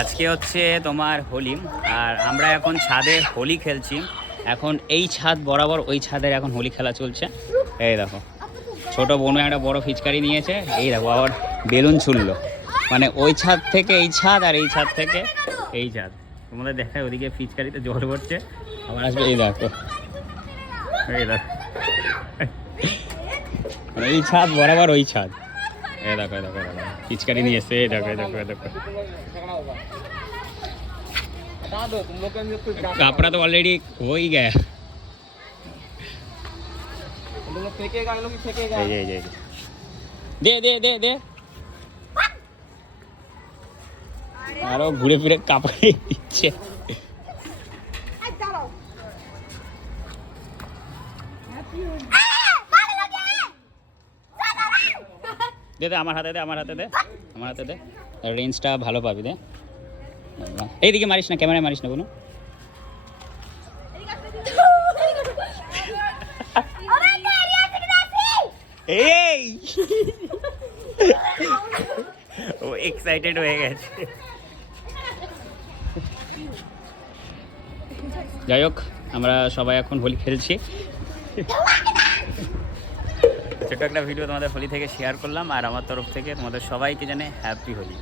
আজকে হচ্ছে তোমার হোলি, আর আমরা এখন ছাদে হোলি খেলছি। এখন এই ছাদ বরাবর ওই ছাদের এখন হোলি খেলা চলছে। এই দেখো ছোট বোনও একটা বড় ফিচকারি নিয়েছে, এই দেখো আবার বেলুন ছুড়লো, মানে ওই ছাদ থেকে এই ছাদ আর এই ছাদ থেকে এই ছাদ। তোমাদের দেখায় ওদিকে ফিচকারিতে জল পড়ছে, আবার আসবে এই দেখো, এই দেখো মানে এই ছাদ বরাবর ওই ছাদ। এই দেখো এই দেখো দেখো পিচকারি নিয়ে এসে, এই দেখো এই দেখো এই দেখো। कपड़ा तो ऑलरेडी हो ही गया। दे दे दे दे আরো ঘুরে ফিরে কাপড়ে দিচ্ছে। দে দে আমার হাতে দে, আমার হাতে দে, আমার হাতে দে, রেঞ্জটা ভালো পাবি। দে এইদিকে মারিস না, ক্যামেরায় মারিস না কোনো। এই ও এক্সাইটেড হয়ে গেছে। যাই হোক, আমরা সবাই এখন হোলি খেলছি। ছোট একটা ভিডিও তোমাদের হোলি থেকে শেয়ার করলাম, আর আমার তরফ থেকে তোমাদের সবাইকে জানে হ্যাপি হোলি।